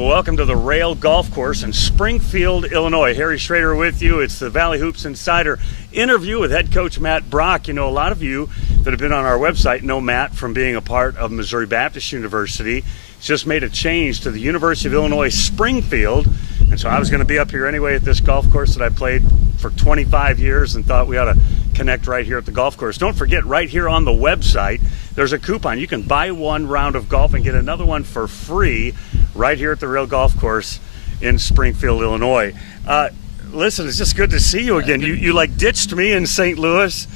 Welcome to the Rail Golf Course in Springfield, Illinois. Harry Schrader with you. It's the Valley Hoops Insider interview with head coach Matt Brock. You know, a lot of you that have been on our website know Matt from being a part of Missouri Baptist University. He's just made a change to the University of Illinois-Springfield. And so I was going to be up here anyway at this golf course that I played for 25 years and thought we ought to connect right here at the golf course. Don't forget, right here on the website, there's a coupon. You can buy one round of golf and get another one for free right here at the Rail Golf Course in Springfield, Illinois. Listen, it's just good to see you again. You like ditched me in St. Louis.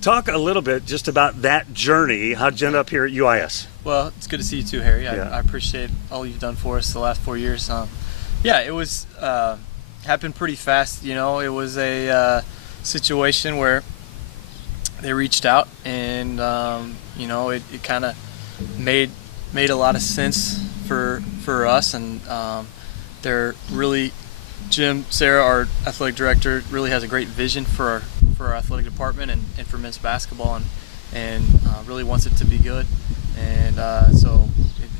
Talk a little bit just about that journey. How'd you end up here at UIS? Well, it's good to see you too, Harry. Yeah. I appreciate all you've done for us the last 4 years. It was happened pretty fast. You know, it was a situation where they reached out, and it kind of made a lot of sense for us, and they're really, Jim, Sarah, our athletic director, really has a great vision for our athletic department and for men's basketball, and really wants it to be good, and so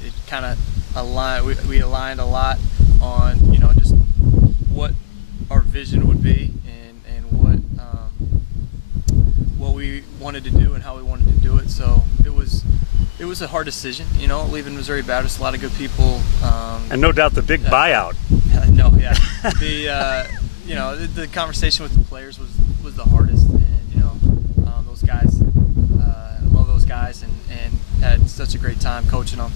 it kind of aligned. We aligned a lot on just what our vision would be and what we wanted to do and how we wanted to do it. So it was a hard decision, leaving Missouri Baptist. A lot of good people, and no doubt the big buyout. The conversation with the players was the hardest, and those guys, I love those guys, and had such a great time coaching them,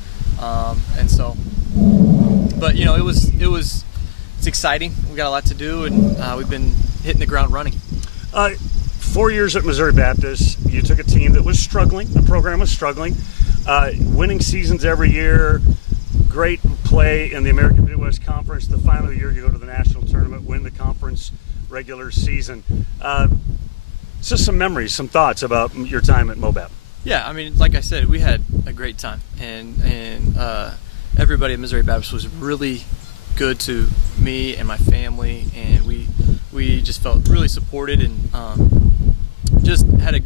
it's exciting. We got a lot to do, and we've been hitting the ground running. 4 years at Missouri Baptist, you took a team that was struggling. The program was struggling. Winning seasons every year, great play in the American Midwest Conference. The final year, you go to the national tournament, win the conference regular season. Just some memories, some thoughts about your time at MoBap. Yeah, I mean, like I said, we had a great time, and everybody at Missouri Baptist was really good to me and my family, and we just felt really supported, and just had a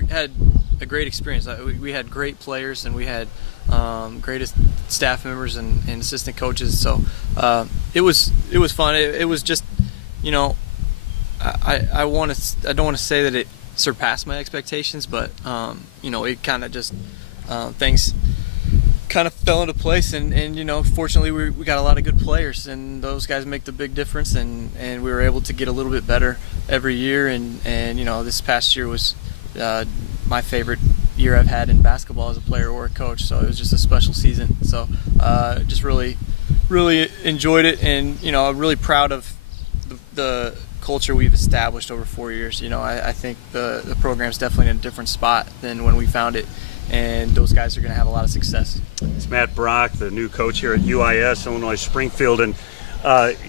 great experience. We had great players, and we had greatest staff members and assistant coaches. So it was fun. It was just, I don't want to say that it surpassed my expectations, but it kind of just things kind of fell into place, and fortunately we got a lot of good players, and those guys make the big difference, and we were able to get a little bit better every year, and this past year was my favorite year I've had in basketball as a player or a coach. So it was just a special season. So just really enjoyed it, and I'm really proud of the culture we've established over 4 years. I think the program's definitely in a different spot than when we found it, and those guys are going to have a lot of success. It's Matt Brock, the new coach here at UIS, Illinois-Springfield, and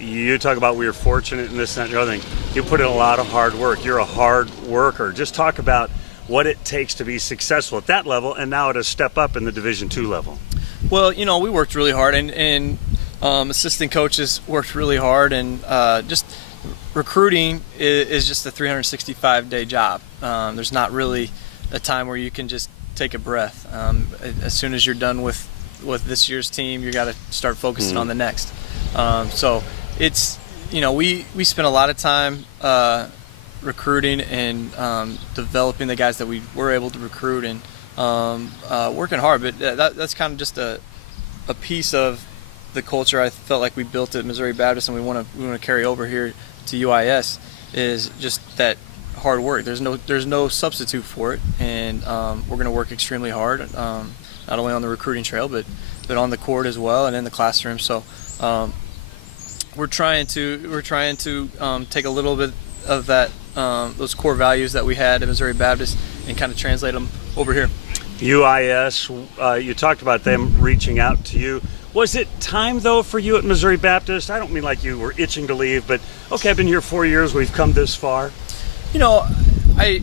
you talk about we were fortunate in this, that, and the other thing. You put in a lot of hard work. You're a hard worker. Just talk about what it takes to be successful at that level, and now at a step up in the Division II level. Well, we worked really hard, and assistant coaches worked really hard, and just recruiting is just a 365-day job. There's not really a time where you can just take a breath. As soon as you're done with this year's team, you got to start focusing on the next. So it's we spent a lot of time recruiting and developing the guys that we were able to recruit, and working hard. But that's kind of just a piece of the culture I felt like we built at Missouri Baptist, and we want to carry over here to UIS, is just that hard work. There's no substitute for it, and we're going to work extremely hard, not only on the recruiting trail, but on the court as well, and in the classroom. So we're trying to take a little bit of that those core values that we had at Missouri Baptist and kind of translate them over here. UIS, you talked about them reaching out to you. Was it time, though, for you at Missouri Baptist? I don't mean like you were itching to leave, but okay, I've been here 4 years, we've come this far. I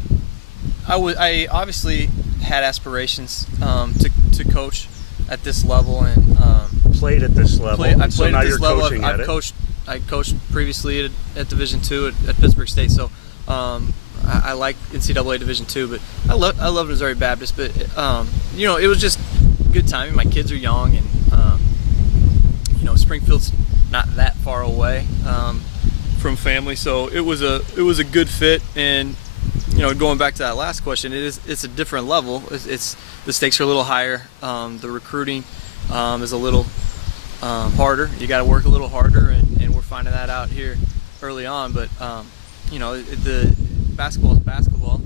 obviously had aspirations to coach at this level, and played at this level. I played now at this you're level. coaching at it. I coached previously at Division II at Pittsburgh State, so I like NCAA Division II, but I love Missouri Baptist. But it was just good timing. My kids are young, and Springfield's not that far away from family, so it was a good fit. And going back to that last question, it's a different level. It's the stakes are a little higher. The recruiting is a little harder. You got to work a little harder, and we're finding that out here early on. But the basketball is basketball.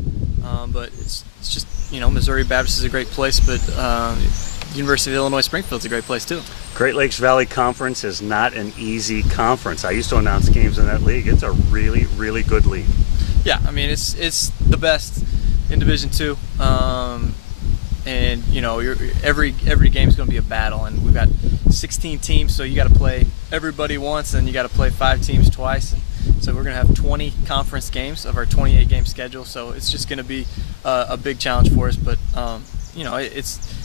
But it's just Missouri Baptist is a great place, but University of Illinois-Springfield is a great place too. Great Lakes Valley Conference is not an easy conference. I used to announce games in that league. It's a really, really good league. Yeah, I mean it's the best in Division II, and every game is going to be a battle. And we've got 16 teams, so you got to play everybody once, and you got to play 5 teams twice. So we're going to have 20 conference games of our 28-game schedule. So it's just going to be a big challenge for us. But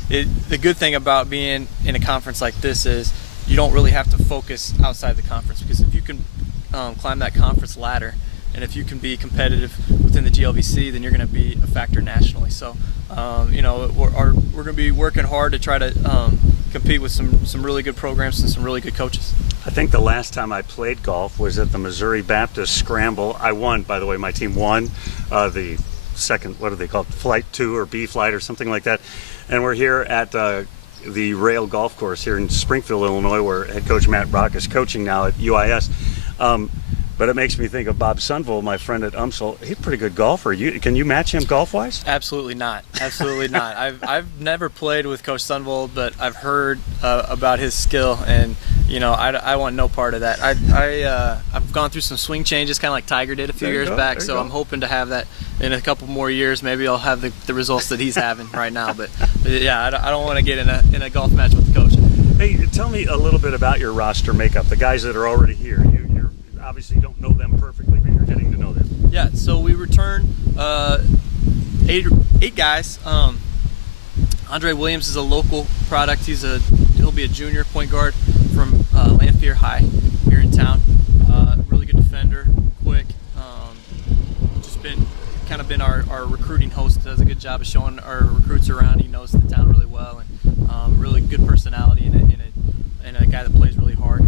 the good thing about being in a conference like this is you don't really have to focus outside the conference, because if you can climb that conference ladder, and if you can be competitive within the GLVC, then you're going to be a factor nationally. So, we're going to be working hard to try to compete with some really good programs and some really good coaches. I think the last time I played golf was at the Missouri Baptist Scramble. I won, by the way. My team won the second, what do they call it, Flight 2 or B Flight or something like that. And we're here at the Rail Golf Course here in Springfield, Illinois, where head coach Matt Brock is coaching now at UIS. But it makes me think of Bob Sunville, my friend at UMSL. He's a pretty good golfer. Can you match him golf-wise? Absolutely not. Absolutely not. I've never played with Coach Sunville, but I've heard about his skill, and I want no part of that. I've gone through some swing changes, kind of like Tiger did a few years back. So I'm hoping to have that in a couple more years. Maybe I'll have the results that he's having right now. But yeah, I don't want to get in a golf match with the coach. Hey, tell me a little bit about your roster makeup. The guys that are already here. You obviously don't know them perfectly, but you're getting to know them. Yeah, so we return 8 guys. Andre Williams is a local product. He'll be a junior point guard from Lanphier High here in town. Really good defender, quick. Just been our recruiting host. Does a good job of showing our recruits around. He knows the town really well, and really good personality and a guy that plays really hard.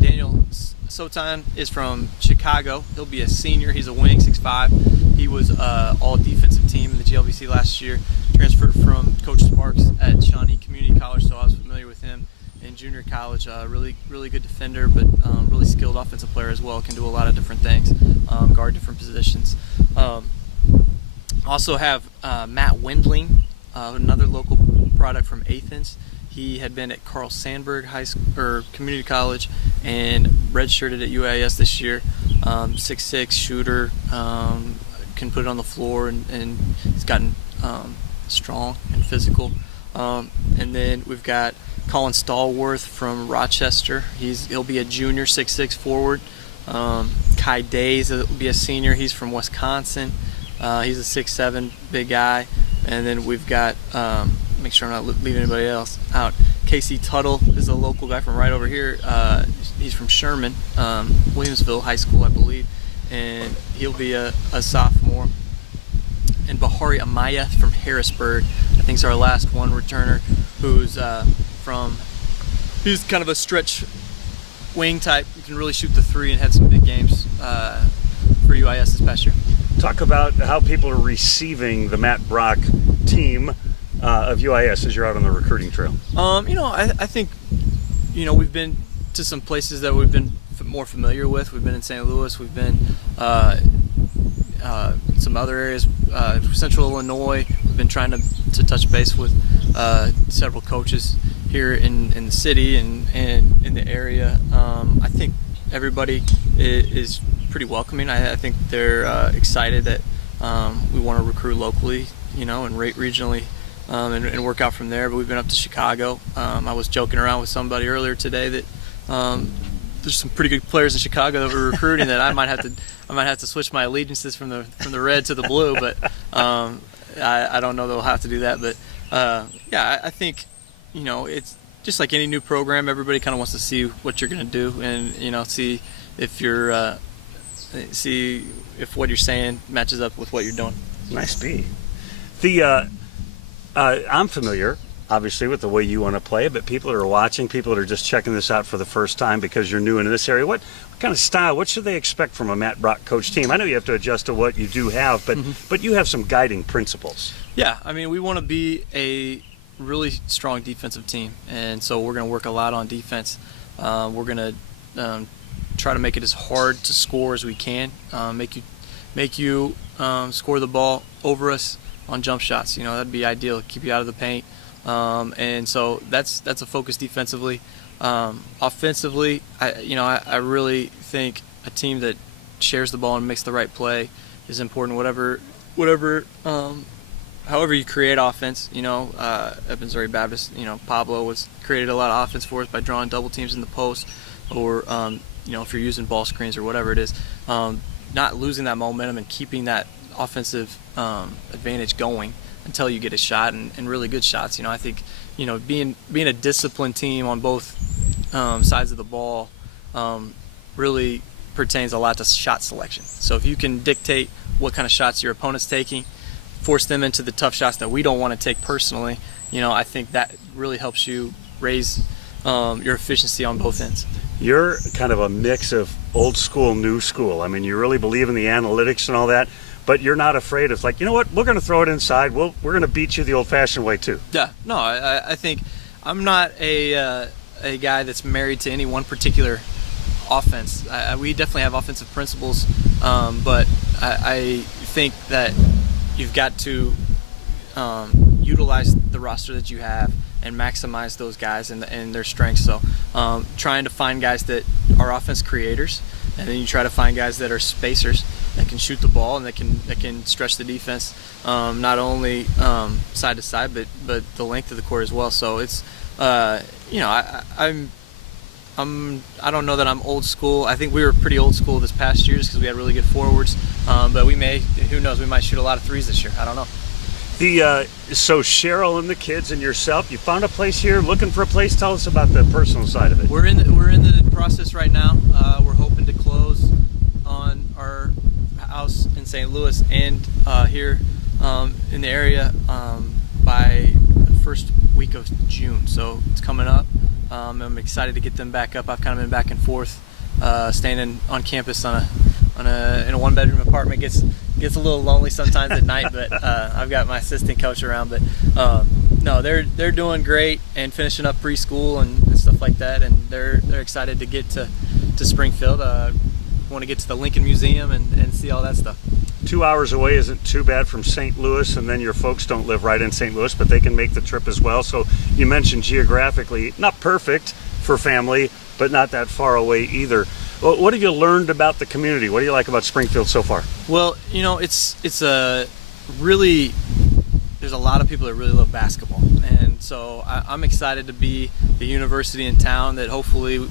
Daniel Sotan is from Chicago. He'll be a senior. He's a wing, 6'5". He was all defensive team in the GLVC last year. Transferred from Coach Sparks at Shawnee Community College, so I was familiar with him in junior college. Really, really good defender, but really skilled offensive player as well. Can do a lot of different things, guard different positions. Also have Matt Windling, another local product from Athens. He had been at Carl Sandburg High School or Community College and redshirted at UIS this year. 6'6", shooter, can put it on the floor, and he's gotten strong and physical. And then we've got Colin Stallworth from Rochester. He'll be a junior, 6'6" forward. Kai Days will be a senior. He's from Wisconsin. He's a 6'7" big guy. And then we've got make sure I'm not leaving anybody else out. Casey Tuttle is a local guy from right over here. He's from Sherman, Williamsville High School, I believe, and he'll be a sophomore. And Bahari Amaya from Harrisburg, I think is our last one returner, who's he's kind of a stretch wing type. He can really shoot the three and had some big games for UIS this past year. Talk about how people are receiving the Matt Brock team of UIS as you're out on the recruiting trail. I think, we've been to some places that we've been more familiar with. We've been in St. Louis. We've been some other areas, Central Illinois. We've been trying to touch base with several coaches here in the city and in the area. I think everybody is pretty welcoming. I think they're excited that we want to recruit locally, and rate regionally. And work out from there. But we've been up to Chicago. I was joking around with somebody earlier today that there's some pretty good players in Chicago that we're recruiting that I might have to switch my allegiances from the red to the blue. But I don't know that we'll have to do that. But I think it's just like any new program. Everybody kind of wants to see what you're going to do and see if see if what you're saying matches up with what you're doing. Nice B. I'm familiar obviously with the way you want to play, but people that are watching, people that are just checking this out for the first time because you're new into this area, what kind of style, what should they expect from a Matt Brock coach team? I know you have to adjust to what you do have, but you have some guiding principles. Yeah, I mean, we want to be a really strong defensive team, and so we're going to work a lot on defense. We're going to try to make it as hard to score as we can, make you score the ball over us on jump shots. That'd be ideal, keep you out of the paint. And so that's a focus defensively. Offensively, I really think a team that shares the ball and makes the right play is important. However you create offense, at Missouri Baptist, Pablo created a lot of offense for us by drawing double teams in the post, or if you're using ball screens or whatever it is, not losing that momentum and keeping that offensive advantage going until you get a shot and really good shots. I think being a disciplined team on both sides of the ball really pertains a lot to shot selection. So if you can dictate what kind of shots your opponent's taking, force them into the tough shots that we don't want to take personally, I think that really helps you raise your efficiency on both ends. You're kind of a mix of old school, new school. I mean, you really believe in the analytics and all that, but you're not afraid of, like, you know what, we're going to throw it inside. We're going to beat you the old-fashioned way too. Yeah, no, I think I'm not a guy that's married to any one particular offense. We definitely have offensive principles, but I think that you've got to utilize the roster that you have and maximize those guys and their strengths. So trying to find guys that are offense creators, and then you try to find guys that are spacers that can shoot the ball and that can stretch the defense, not only side to side but the length of the court as well. So it's I don't know that I'm old school. I think we were pretty old school this past year just because we had really good forwards. But who knows, we might shoot a lot of threes this year. I don't know. So Cheryl and the kids and yourself, you found a place here, looking for a place. Tell us about the personal side of it. We're in the process right now. We're hoping to close on our house in St. Louis and here in the area by the first week of June. So it's coming up. I'm excited to get them back up. I've kind of been back and forth, staying on campus in a one-bedroom apartment. Gets a little lonely sometimes at night, but I've got my assistant coach around. But no, they're doing great and finishing up preschool and stuff like that, and they're excited to get to Springfield. Want to get to the Lincoln Museum and see all that stuff. 2 hours away isn't too bad from St. Louis, and then your folks don't live right in St. Louis, but they can make the trip as well. So you mentioned geographically, not perfect for family, but not that far away either. Well, what have you learned about the community? What do you like about Springfield so far? Well, it's a really, there's a lot of people that really love basketball, and so I'm excited to be the university in town that hopefully we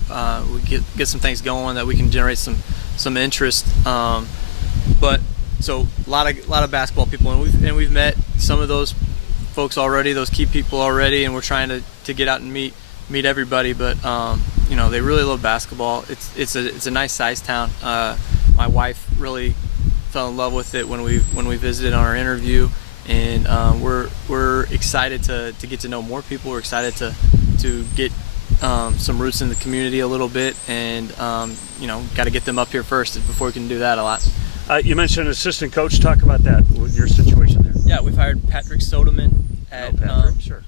get some things going that we can generate some interest. But so a lot of basketball people, and we've met some of those folks already, those key people already, and we're trying to get out and meet everybody. But they really love basketball. It's a nice sized town. My wife really fell in love with it when we visited on our interview, and we're excited to get to know more people. We're excited to get some roots in the community a little bit, and got to get them up here first before we can do that a lot. You mentioned an assistant coach. Talk about that, your situation there. Yeah, we've hired Patrick Sodeman Sure.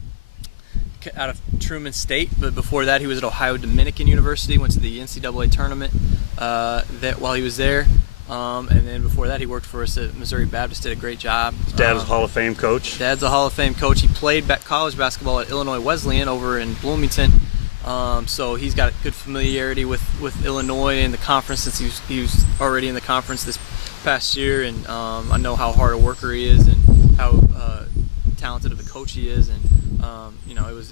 out of Truman State, but before that he was at Ohio Dominican University, went to the NCAA tournament while he was there, and then before that he worked for us at Missouri Baptist, did a great job. His dad is a Hall of Fame coach. Dad's a Hall of Fame coach. He played college basketball at Illinois Wesleyan over in Bloomington, so he's got good familiarity with Illinois and the conference since he was already in the conference this past year, and I know how hard a worker he is and how talented of a coach he is, and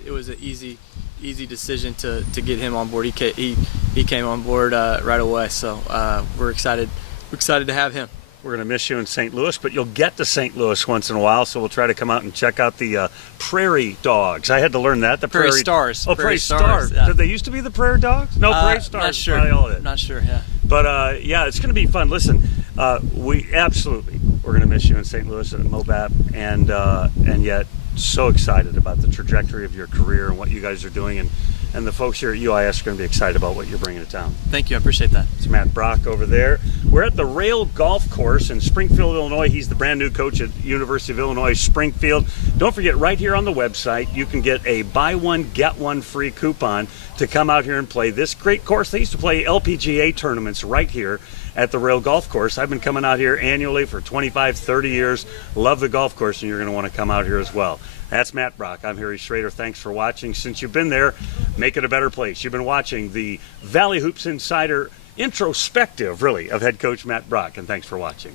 it was an easy decision to get him on board. He came on board right away, so we're excited to have him. We're going to miss you in St. Louis, but you'll get to St. Louis once in a while, so we'll try to come out and check out the Prairie Dogs. I had to learn that. The Prairie Stars. Oh, Prairie Stars. Yeah. Did they used to be the Prairie Dogs? No, Prairie Stars. Not sure. Not sure, yeah. But, yeah, it's going to be fun. Listen, we're going to miss you in St. Louis at MoBap, and yet so excited about the trajectory of your career and what you guys are doing, and the folks here at UIS are going to be excited about what you're bringing to town. Thank you. I appreciate that. It's Matt Brock over there. We're at the Rail Golf Course in Springfield, Illinois. He's the brand new coach at University of Illinois-Springfield. Don't forget, right here on the website, you can get a buy one, get one free coupon to come out here and play this great course. They used to play LPGA tournaments right here at the Rail Golf Course. I've been coming out here annually for 25, 30 years. Love the golf course, and you're going to want to come out here as well. That's Matt Brock. I'm Harry Schrader. Thanks for watching. Since you've been there, make it a better place. You've been watching the Valley Hoops Insider introspective, really, of head coach Matt Brock, and thanks for watching.